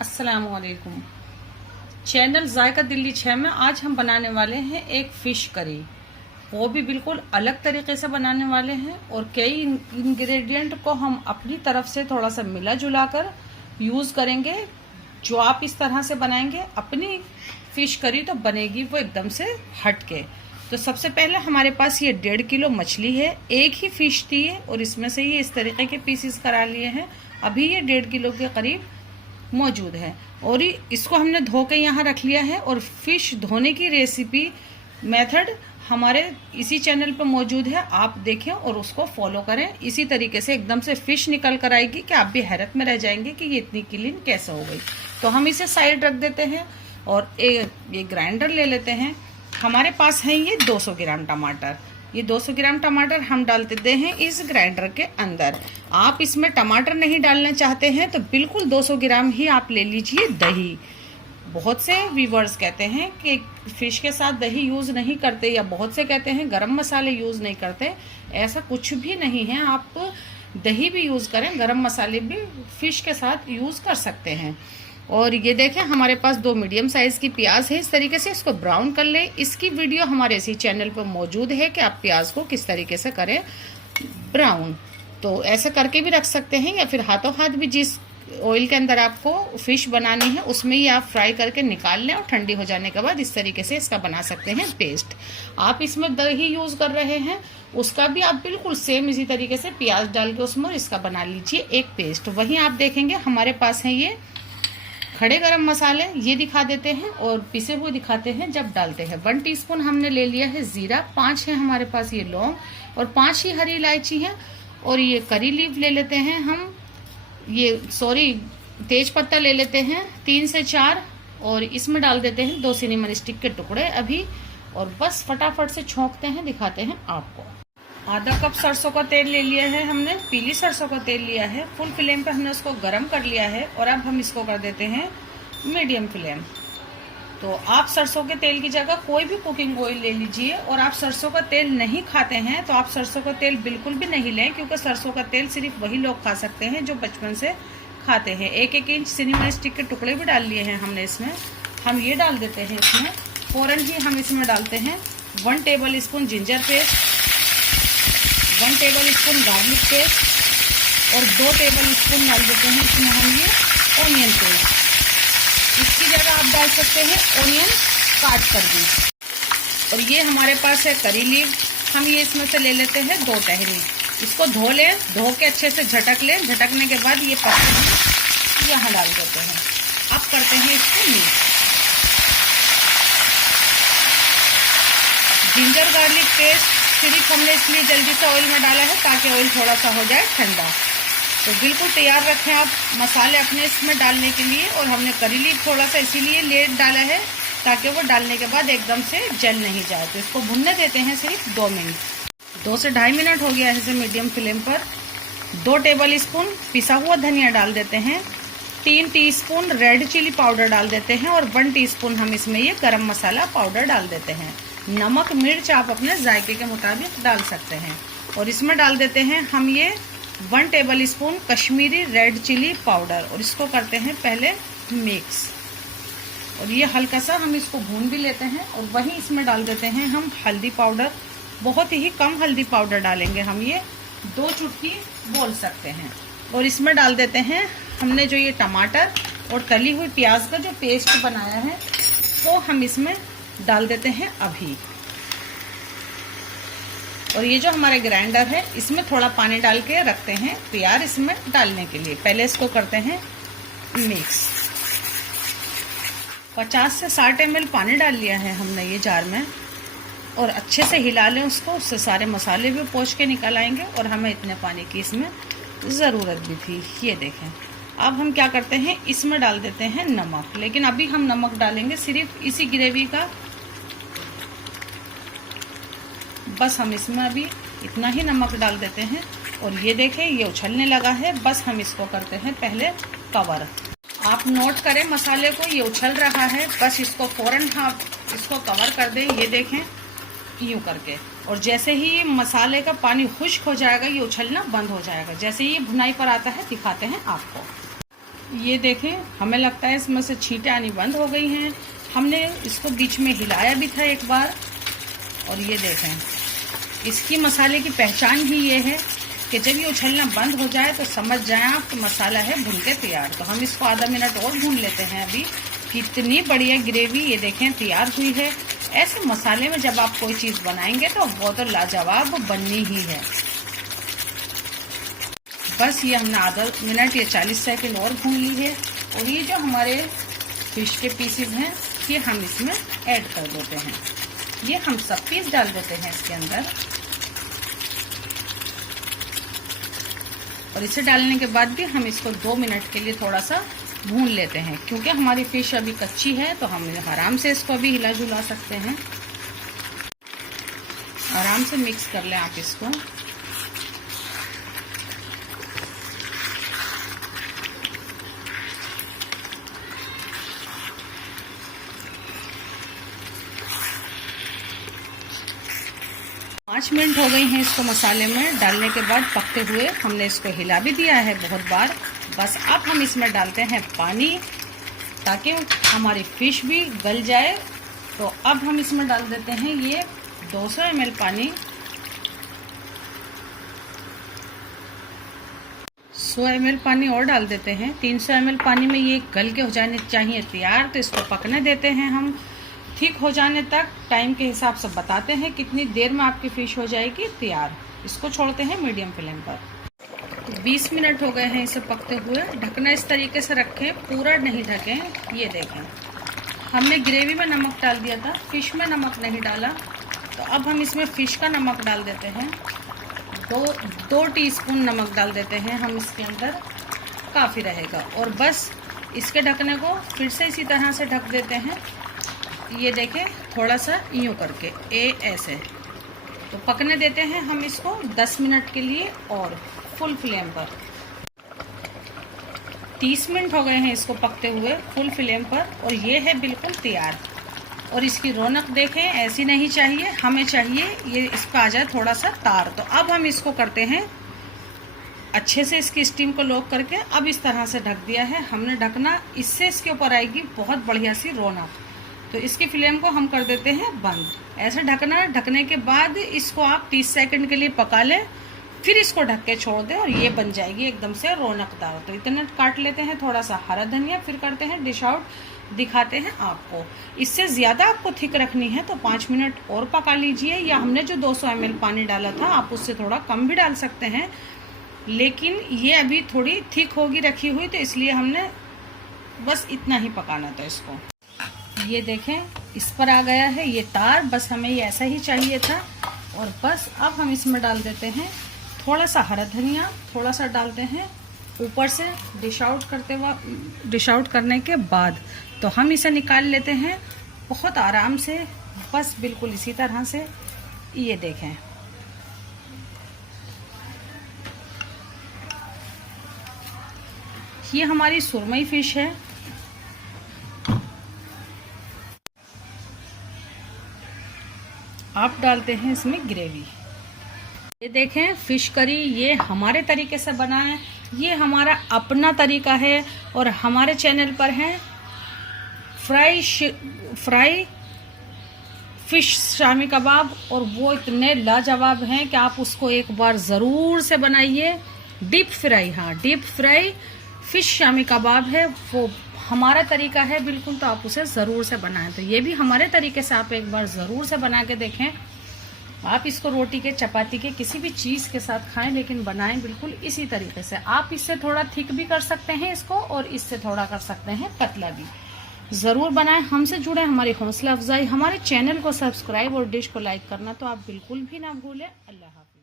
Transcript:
अस्सलामुअलैकुम। चैनल जायका दिल्ली 6 में आज हम बनाने वाले हैं एक फ़िश करी। वो भी बिल्कुल अलग तरीके से बनाने वाले हैं और कई इंग्रेडिएंट को हम अपनी तरफ से थोड़ा सा मिला जुला कर यूज़ करेंगे। जो आप इस तरह से बनाएंगे अपनी फ़िश करी तो बनेगी वो एकदम से हटके। तो सबसे पहले हमारे पास ये 1.5 किलो मछली है। एक ही फ़िश थी और इसमें से ये इस तरीके के पीसेस करा लिए हैं। अभी ये 1.5 किलो के करीब मौजूद है और इसको हमने धो के यहाँ रख लिया है। और फिश धोने की रेसिपी मेथड हमारे इसी चैनल पर मौजूद है, आप देखें और उसको फॉलो करें। इसी तरीके से एकदम से फिश निकल कर आएगी कि आप भी हैरत में रह जाएंगे कि ये इतनी क्लीन कैसे हो गई। तो हम इसे साइड रख देते हैं और ये ग्राइंडर ले लेते हैं। हमारे पास है ये 200 ग्राम टमाटर। ये 200 ग्राम टमाटर हम डाल देते हैं इस ग्राइंडर के अंदर। आप इसमें टमाटर नहीं डालना चाहते हैं तो बिल्कुल 200 ग्राम ही आप ले लीजिए दही। बहुत से व्यूवर्स कहते हैं कि फिश के साथ दही यूज़ नहीं करते, या बहुत से कहते हैं गरम मसाले यूज़ नहीं करते। ऐसा कुछ भी नहीं है, आप दही भी यूज़ करें, गरम मसाले भी फिश के साथ यूज़ कर सकते हैं। और ये देखें हमारे पास 2 मीडियम साइज़ की प्याज है। इस तरीके से इसको ब्राउन कर लें। इसकी वीडियो हमारे इसी चैनल पर मौजूद है कि आप प्याज को किस तरीके से करें ब्राउन। तो ऐसे करके भी रख सकते हैं या फिर हाथों हाथ भी जिस ऑयल के अंदर आपको फिश बनानी है उसमें ही आप फ्राई करके निकाल लें और ठंडी हो जाने के बाद इस तरीके से इसका बना सकते हैं पेस्ट। आप इसमें दही यूज़ कर रहे हैं उसका भी आप बिल्कुल सेम इसी तरीके से प्याज डाल के उसमें इसका बना लीजिए एक पेस्ट। वहीं आप देखेंगे हमारे पास है ये खड़े गरम मसाले, ये दिखा देते हैं और पिसे हुए दिखाते हैं जब डालते हैं। 1 टीस्पून हमने ले लिया है जीरा, 5 है हमारे पास ये लौंग और 5 ही हरी इलायची है। और ये करी लीफ ले लेते हैं हम, तेज पत्ता ले लेते हैं 3 से 4 और इसमें डाल देते हैं 2 सिनेमन स्टिक के टुकड़े अभी। और बस फटाफट से छोंकते हैं, दिखाते हैं आपको। आधा कप सरसों का तेल ले लिया है हमने, पीली सरसों का तेल लिया है। फुल फ्लेम पे हमने उसको गरम कर लिया है और अब हम इसको कर देते हैं मीडियम फ्लेम। तो आप सरसों के तेल की जगह कोई भी कुकिंग ऑयल ले लीजिए। और आप सरसों का तेल नहीं खाते हैं तो आप सरसों का तेल बिल्कुल भी नहीं लें, क्योंकि सरसों का तेल सिर्फ वही लोग खा सकते हैं जो बचपन से खाते हैं। 1-1 इंच सिनेमन स्टिक के टुकड़े भी डाल लिए हैं हमने इसमें। हम ये डाल देते हैं इसमें। फौरन ही हम इसमें डालते हैं 1 table spoon ginger paste, 1 table spoon garlic paste और 2 टेबल स्पून डाल देते हैं इसमें हम ये ऑनियन पेस्ट। इसकी जगह आप डाल सकते हैं ऑनियन काट कर भी। और ये हमारे पास है करी लीफ, हम ये इसमें से ले लेते हैं 2 टहनी। इसको धो लें, धो के अच्छे से झटक लें। झटकने के बाद ये पत्ते हम यहाँ डाल देते हैं। अब करते हैं इसको मिक्स। जिंजर गार्लिक पेस्ट सिर्फ हमने इसलिए जल्दी से ऑयल में डाला है ताकि ऑयल थोड़ा सा हो जाए ठंडा। तो बिल्कुल तैयार रखें आप मसाले अपने इसमें डालने के लिए। और हमने करी लीफ थोड़ा सा इसीलिए लेट डाला है ताकि वो डालने के बाद एकदम से जल नहीं जाए। तो इसको भुनने देते हैं सिर्फ 2 मिनट, 2 से 2.5 मिनट हो गया है इसे मीडियम फ्लेम पर। 2 टेबल स्पून पिसा हुआ धनिया डाल देते हैं, 3 टीस्पून रेड चिली पाउडर डाल देते हैं और 1 टीस्पून हम इसमें ये गरम मसाला पाउडर डाल देते हैं। नमक मिर्च आप अपने जायके के मुताबिक डाल सकते हैं। और इसमें डाल देते हैं हम ये 1 tablespoon Kashmiri red chilli powder और इसको करते हैं पहले मिक्स। और ये हल्का सा हम इसको भून भी लेते हैं। और वहीं इसमें डाल देते हैं हम हल्दी पाउडर, बहुत ही कम हल्दी पाउडर डालेंगे हम, ये 2 चुटकी बोल सकते हैं। और इसमें डाल देते हैं हमने जो ये टमाटर और तली हुई प्याज का जो पेस्ट बनाया है वो हम इसमें डाल देते हैं अभी। और ये जो हमारे ग्राइंडर है इसमें थोड़ा पानी डाल के रखते हैं तैयार इसमें डालने के लिए। पहले इसको करते हैं मिक्स। 50 से 60 ml पानी डाल लिया है हमने ये जार में और अच्छे से हिला लें उसको, उससे सारे मसाले भी पोंछ के निकल आएंगे। और हमें इतने पानी की इसमें ज़रूरत भी थी, ये देखें। अब हम क्या करते हैं इसमें डाल देते हैं नमक, लेकिन अभी हम नमक डालेंगे सिर्फ इसी ग्रेवी का, बस हम इसमें अभी इतना ही नमक डाल देते हैं। और ये देखें ये उछलने लगा है, बस हम इसको करते हैं पहले कवर। आप नोट करें मसाले को, ये उछल रहा है, बस इसको फौरन आप इसको कवर कर दें, ये देखें यूं करके। और जैसे ही ये मसाले का पानी खुश्क हो जाएगा ये उछलना बंद हो जाएगा। जैसे ही ये भुनाई पर आता है दिखाते हैं आपको। ये देखें, हमें लगता है इसमें से छींटे आनी बंद हो गई हैं। हमने इसको बीच में हिलाया भी था एक बार। और ये देखें, इसकी मसाले की पहचान ही ये है कि जब ये उछलना बंद हो जाए तो समझ जाएं आप कि मसाला है भून के तैयार। तो हम इसको आधा मिनट और भून लेते हैं। अभी कितनी बढ़िया ग्रेवी ये देखें तैयार हुई है। ऐसे मसाले में जब आप कोई चीज़ बनाएंगे तो वो तो लाजवाब बननी ही है। बस ये हमने आधा मिनट या 40 सेकंड और भून ली है। और ये जो हमारे फिश के पीसेस हैं ये हम इसमें ऐड कर देते हैं। ये हम सब पीस डाल देते हैं इसके अंदर। और इसे डालने के बाद भी हम इसको 2 मिनट के लिए थोड़ा सा भून लेते हैं, क्योंकि हमारी फिश अभी कच्ची है तो हम आराम से इसको अभी हिला जुला सकते हैं। आराम से मिक्स कर लें आप इसको। पाँच मिनट हो गई हैं इसको मसाले में डालने के बाद पकते हुए। हमने इसको हिला भी दिया है बहुत बार। बस अब हम इसमें डालते हैं पानी ताकि हमारी फिश भी गल जाए। तो अब हम इसमें डाल देते हैं ये 200 ml पानी। 100 ml पानी और डाल देते हैं। 300 ml पानी में ये गल के हो जाने चाहिए तैयार। तो इसको पकने देते हैं हम ठीक हो जाने तक। टाइम के हिसाब से बताते हैं कितनी देर में आपकी फिश हो जाएगी तैयार। इसको छोड़ते हैं मीडियम फ्लेम पर। 20 मिनट हो गए हैं इसे पकते हुए। ढकना इस तरीके से रखें, पूरा नहीं ढकें। ये देखें, हमने ग्रेवी में नमक डाल दिया था, फिश में नमक नहीं डाला। तो अब हम इसमें फिश का नमक डाल देते हैं। 2 टीस्पून नमक डाल देते हैं हम इसके अंदर, काफ़ी रहेगा। और बस इसके ढकने को फिर से इसी तरह से ढक देते हैं। ये देखें, थोड़ा सा यूँ करके ऐसे तो पकने देते हैं हम इसको 10 मिनट के लिए और फुल फ्लेम पर। 30 मिनट हो गए हैं इसको पकते हुए फुल फ्लेम पर। और ये है बिल्कुल तैयार। और इसकी रौनक देखें, ऐसी नहीं चाहिए, हमें चाहिए ये इसका आ जाए थोड़ा सा तार। तो अब हम इसको करते हैं अच्छे से, इसकी स्टीम को लॉक करके। अब इस तरह से ढक दिया है हमने ढकना, इससे इसके ऊपर आएगी बहुत बढ़िया सी रौनक। तो इसकी फ्लेम को हम कर देते हैं बंद। ऐसे ढकना, ढकने के बाद इसको आप 30 सेकंड के लिए पका लें, फिर इसको ढक के छोड़ दें और ये बन जाएगी एकदम से रौनकदार। तो इतने काट लेते हैं थोड़ा सा हरा धनिया, फिर करते हैं डिश आउट, दिखाते हैं आपको। इससे ज़्यादा आपको थिक रखनी है तो 5 मिनट और पका लीजिए, या हमने जो 200 ml पानी डाला था आप उससे थोड़ा कम भी डाल सकते हैं। लेकिन ये अभी थोड़ी थिक होगी रखी हुई, तो इसलिए हमने बस इतना ही पकाना था इसको। ये देखें, इस पर आ गया है ये तार, बस हमें ये ऐसा ही चाहिए था। और बस अब हम इसमें डाल देते हैं थोड़ा सा हरा धनिया, थोड़ा सा डालते हैं ऊपर से डिश आउट करने के बाद। तो हम इसे निकाल लेते हैं बहुत आराम से, बस बिल्कुल इसी तरह से। ये देखें, ये हमारी सुरमई फिश है। आप डालते हैं इसमें ग्रेवी। ये देखें फिश करी, ये हमारे तरीके से बना है, ये हमारा अपना तरीका है। और हमारे चैनल पर है फ्राई फिश शामी कबाब, और वो इतने लाजवाब हैं कि आप उसको एक बार ज़रूर से बनाइए। Deep fry fish shami kebab है, वो हमारा तरीका है बिल्कुल। तो आप उसे ज़रूर से बनाएं। तो ये भी हमारे तरीके से आप एक बार ज़रूर से बना के देखें। आप इसको रोटी के, चपाती के, किसी भी चीज़ के साथ खाएं, लेकिन बनाएं बिल्कुल इसी तरीके से। आप इससे थोड़ा थिक भी कर सकते हैं इसको, और इससे थोड़ा कर सकते हैं पतला भी। ज़रूर बनाएं, हमसे जुड़े, हमारी हौसला अफजाई, हमारे चैनल को सब्सक्राइब और डिश को लाइक करना तो आप बिल्कुल भी ना भूलें। अल्लाह हाफ़िज़।